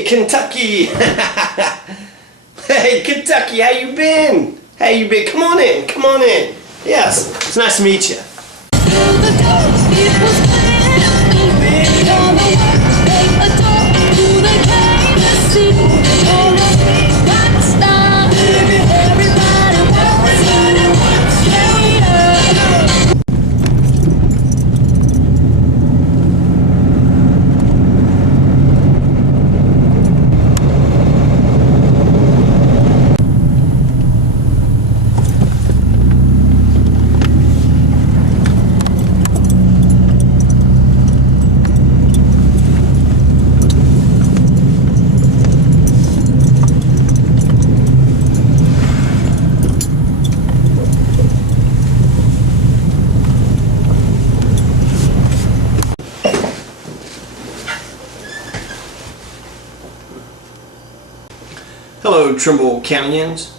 Hey, Kentucky! Hey, Kentucky, how you been? How you been? Come on in, come on in. Yes, it's nice to meet you. Hello, Trimble Countyans.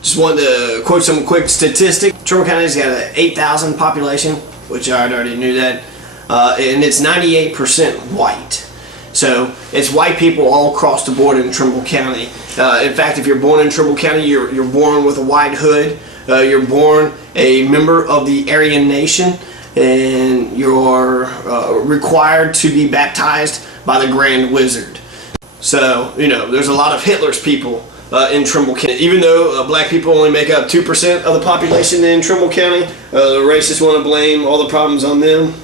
Just wanted to quote some quick statistics. Trimble County's got an 8,000 population, which I already knew that, and it's 98% white. So it's white people all across the board in Trimble County. In fact, if you're born in Trimble County, you're born with a white hood. You're born a member of the Aryan Nation, and you're required to be baptized by the Grand Wizard. So, you know, there's a lot of Hitler's people in Trimble County. Even though black people only make up 2% of the population in Trimble County, the racists want to blame all the problems on them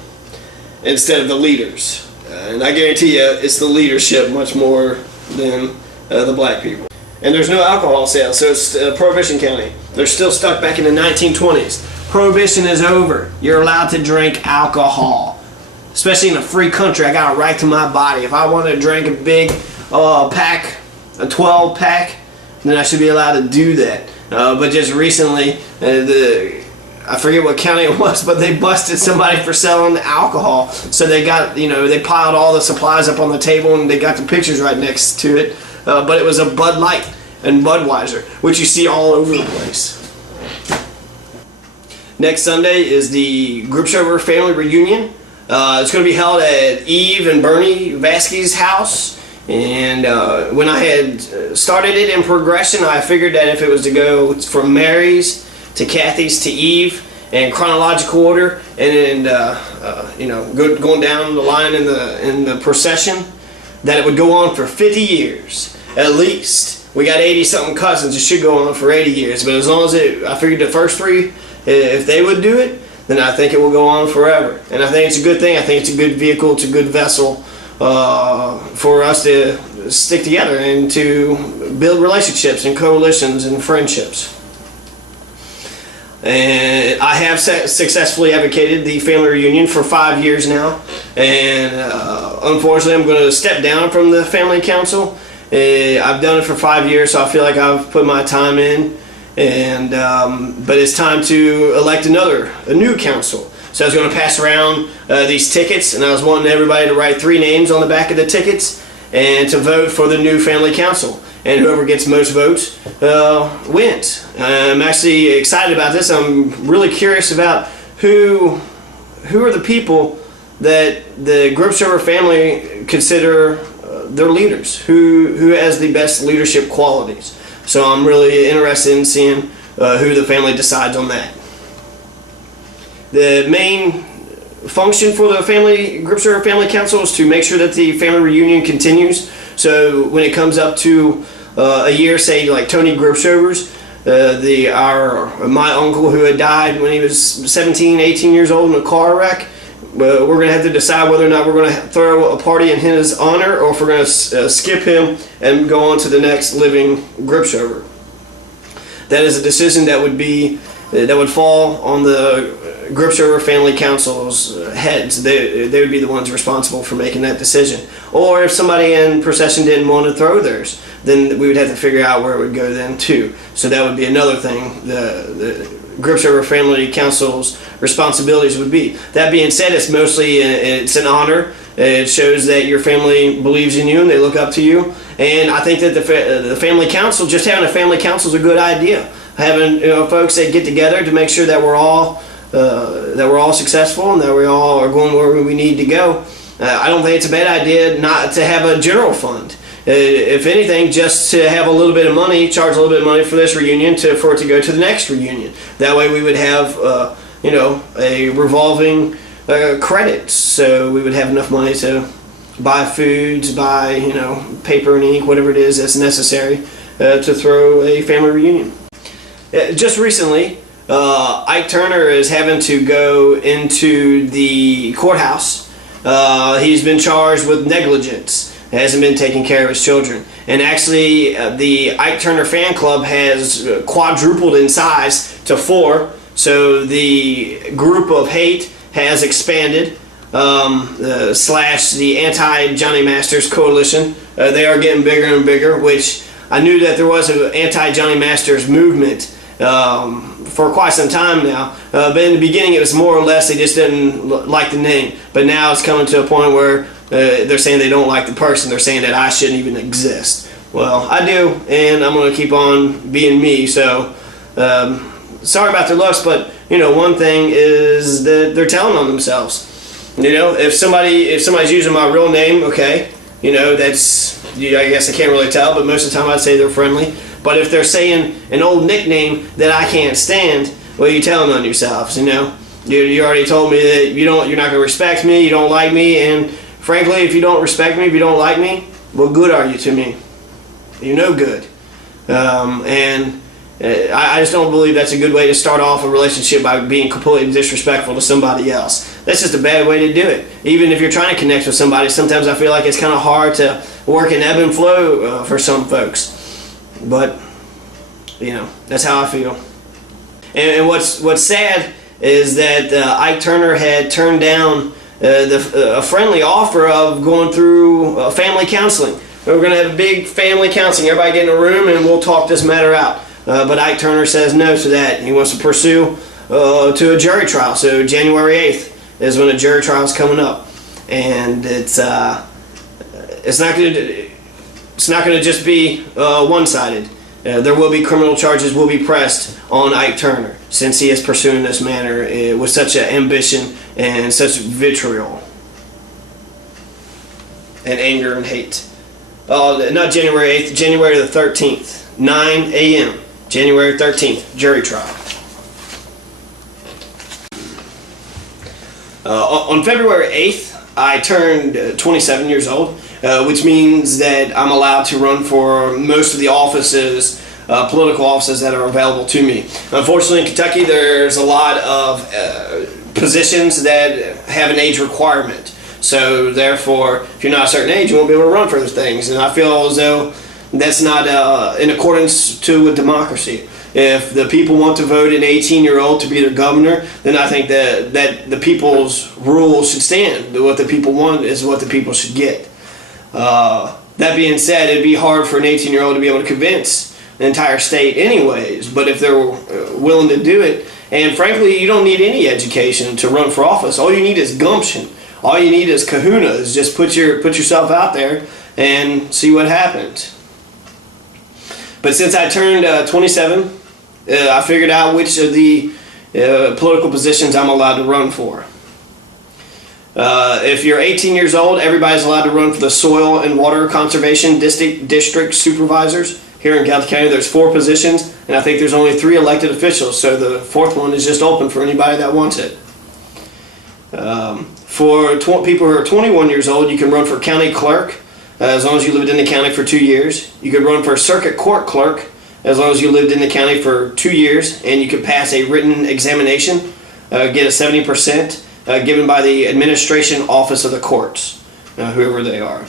instead of the leaders. And I guarantee you, it's the leadership much more than the black people. And there's no alcohol sales, so it's Prohibition County. They're still stuck back in the 1920s. Prohibition is over. You're allowed to drink alcohol. Especially in a free country, I got a right to my body. If I want to drink a big pack, a 12 pack, then I should be allowed to do that. But just recently, I forget what county it was, but they busted somebody for selling alcohol. So they got, they piled all the supplies up on the table and they got the pictures right next to it. But it was a Bud Light and Budweiser, which you see all over the place. Next Sunday is the Gripshover family reunion. It's going to be held at Eve and Bernie Vasquez's house. And when I had started it in progression, I figured that if it was to go from Mary's to Kathy's to Eve in chronological order, and going down the line in the procession, that it would go on for 50 years at least. We got 80-something cousins. It should go on for 80 years. But as long as I figured the first three, if they would do it, then I think it will go on forever. And I think it's a good thing. I think it's a good vehicle. It's a good vessel for us to stick together and to build relationships and coalitions and friendships. And I have successfully advocated the family reunion for 5 years now, and unfortunately I'm going to step down from the family council. I've done it for 5 years, so I feel like I've put my time in, and but it's time to elect a new council. So I was going to pass around these tickets, and I was wanting everybody to write 3 names on the back of the tickets and to vote for the new family council. And whoever gets most votes wins. I'm actually excited about this. I'm really curious about who are the people that the Gripshover family consider their leaders. Who has the best leadership qualities. So I'm really interested in seeing who the family decides on that. The main function for the Gripshover Family Council is to make sure that the family reunion continues. So when it comes up to a year, say like Tony Gripshover's, my uncle who had died when he was 17, 18 years old in a car wreck, we're going to have to decide whether or not we're going to throw a party in his honor, or if we're going to skip him and go on to the next living Gripshover. That is a decision that would fall on the Gripshover Family Council's heads. They would be the ones responsible for making that decision. Or if somebody in procession didn't want to throw theirs, then we would have to figure out where it would go then too. So that would be another thing the Gripshover Family Council's responsibilities would be. That being said, it's an honor. It shows that your family believes in you and they look up to you. And I think that the family council, just having a family council is a good idea. Having folks that get together to make sure that we're all successful and that we all are going where we need to go. I don't think it's a bad idea not to have a general fund. If anything, just to have a little bit of money, charge a little bit of money for this reunion for it to go to the next reunion. That way we would have, a revolving credit, so we would have enough money to buy foods, buy, paper and ink, whatever it is that's necessary to throw a family reunion. Just recently, Ike Turner is having to go into the courthouse. He's been charged with negligence. Hasn't been taking care of his children. And actually, the Ike Turner fan club has quadrupled in size to 4. So the group of hate has expanded. Slash the anti-Johnny Masters coalition. They are getting bigger and bigger, which I knew that there was an anti-Johnny Masters movement for quite some time now. But in the beginning it was more or less they just didn't like the name. But now it's coming to a point where they're saying they don't like the person. They're saying that I shouldn't even exist. Well, I do, and I'm going to keep on being me. So sorry about their looks, but one thing is that they're telling on themselves. If somebody's using my real name, okay, that's, I guess I can't really tell, but most of the time I'd say they're friendly. But if they're saying an old nickname that I can't stand, well, you're telling on yourselves. You already told me that you're not going to respect me, you don't like me, and frankly, if you don't respect me, if you don't like me, what good are you to me? You're no good. I just don't believe that's a good way to start off a relationship, by being completely disrespectful to somebody else. That's just a bad way to do it. Even if you're trying to connect with somebody, sometimes I feel like it's kind of hard to work an ebb and flow for some folks. But, that's how I feel. And what's sad is that Ike Turner had turned down a friendly offer of going through family counseling. We're going to have a big family counseling. Everybody get in a room and we'll talk this matter out. But Ike Turner says no to that. He wants to pursue to a jury trial. So January 8th is when a jury trial is coming up, and it's not going to just be one-sided. There will be criminal charges will be pressed on Ike Turner, since he is pursuing this matter with such an ambition and such vitriol and anger and hate. Not January 8th, January the 13th, 9 a.m. January 13th, jury trial. On February 8th, I turned 27 years old, which means that I'm allowed to run for most of the offices, political offices that are available to me. Unfortunately, in Kentucky, there's a lot of positions that have an age requirement. So therefore, if you're not a certain age, you won't be able to run for those things. And I feel as though that's not in accordance with democracy. If the people want to vote an 18-year-old to be their governor, then I think that the people's rules should stand. What the people want is what the people should get. That being said, it'd be hard for an 18-year-old to be able to convince the entire state anyways. But if they're willing to do it, and frankly, you don't need any education to run for office. All you need is gumption. All you need is kahunas. Just put yourself out there and see what happens. But since I turned 27, I figured out which of the political positions I'm allowed to run for. If you're 18 years old, everybody's allowed to run for the Soil and Water Conservation District Supervisors. Here in Gallatin County, there's 4 positions, and I think there's only 3 elected officials, so the 4th one is just open for anybody that wants it. For people who are 21 years old, you can run for county clerk, as long as you lived in the county for 2 years. You could run for circuit court clerk, as long as you lived in the county for 2 years, and you could pass a written examination, get a 70% given by the administration office of the courts, whoever they are.